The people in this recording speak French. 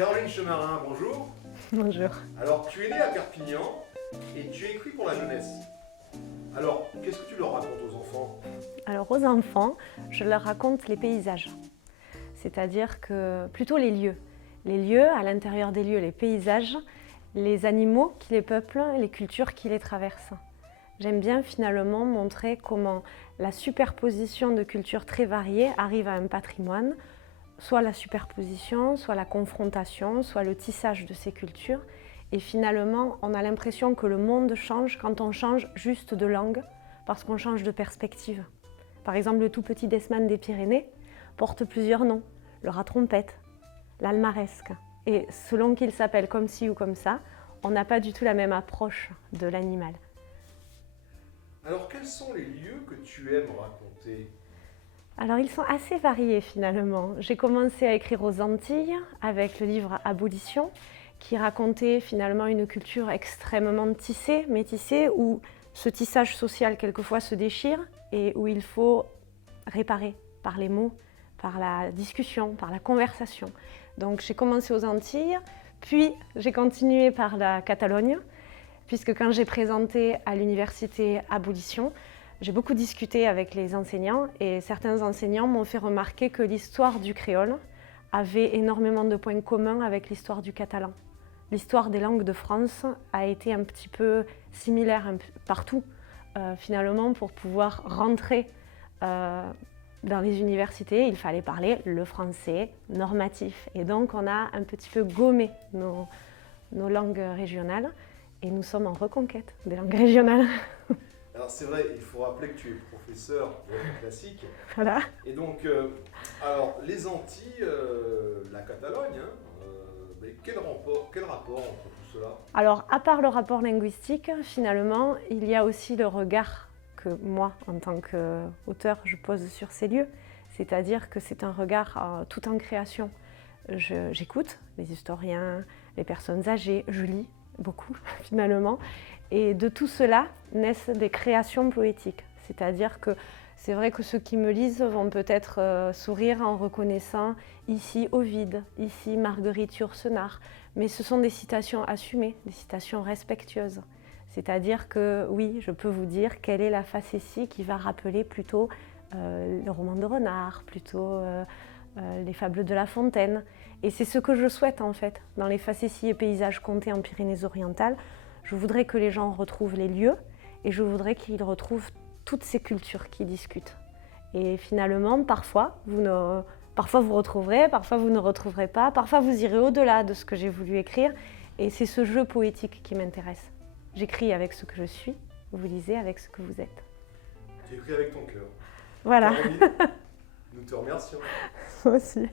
Caroline Chemarin, bonjour. Bonjour. Alors, tu es née à Perpignan et tu écris pour la jeunesse. Alors, qu'est-ce que tu leur racontes aux enfants? Alors aux enfants, je leur raconte les paysages, c'est-à-dire que plutôt les lieux. Les lieux, à l'intérieur des lieux, les paysages, les animaux qui les peuplent, les cultures qui les traversent. J'aime bien finalement montrer comment la superposition de cultures très variées arrive à un patrimoine, soit la superposition, soit la confrontation, soit le tissage de ces cultures. Et finalement, on a l'impression que le monde change quand on change juste de langue, parce qu'on change de perspective. Par exemple, le tout petit Desman des Pyrénées porte plusieurs noms, le rat trompette, l'almaresque. Et selon qu'il s'appelle comme ci ou comme ça, on n'a pas du tout la même approche de l'animal. Alors, quels sont les lieux que tu aimes raconter? Alors ils sont assez variés finalement. J'ai commencé à écrire aux Antilles avec le livre Abolition, qui racontait finalement une culture extrêmement tissée, métissée, où ce tissage social quelquefois se déchire et où il faut réparer par les mots, par la discussion, par la conversation. Donc j'ai commencé aux Antilles, puis j'ai continué par la Catalogne, puisque quand j'ai présenté à l'université Abolition, j'ai beaucoup discuté avec les enseignants et certains enseignants m'ont fait remarquer que l'histoire du créole avait énormément de points communs avec l'histoire du catalan. L'histoire des langues de France a été un petit peu similaire partout. Finalement, pour pouvoir rentrer dans les universités, il fallait parler le français normatif. Et donc, on a un petit peu gommé nos langues régionales et nous sommes en reconquête des langues régionales. Alors, c'est vrai, il faut rappeler que tu es professeur de langue classique. Voilà. Et donc, alors, les Antilles, la Catalogne, mais quel rapport entre tout cela? Alors, à part le rapport linguistique, finalement, il y a aussi le regard que moi, en tant qu'auteur, je pose sur ces lieux. C'est-à-dire que c'est un regard tout en création. J'écoute les historiens, les personnes âgées, je lis beaucoup, finalement. Et de tout cela naissent des créations poétiques. C'est-à-dire que c'est vrai que ceux qui me lisent vont peut-être sourire en reconnaissant ici Ovide, ici Marguerite Yourcenar, mais ce sont des citations assumées, des citations respectueuses. C'est-à-dire que oui, je peux vous dire quelle est la facétie qui va rappeler plutôt le roman de Renard, plutôt les fables de La Fontaine. Et c'est ce que je souhaite en fait, dans les facéties et paysages contés en Pyrénées-Orientales. Je voudrais que les gens retrouvent les lieux et je voudrais qu'ils retrouvent toutes ces cultures qui discutent. Et finalement, parfois vous retrouverez, parfois vous ne retrouverez pas, parfois vous irez au-delà de ce que j'ai voulu écrire. Et c'est ce jeu poétique qui m'intéresse. J'écris avec ce que je suis, vous lisez avec ce que vous êtes. Tu écris avec ton cœur. Voilà. Caroline, nous te remercions. Moi aussi.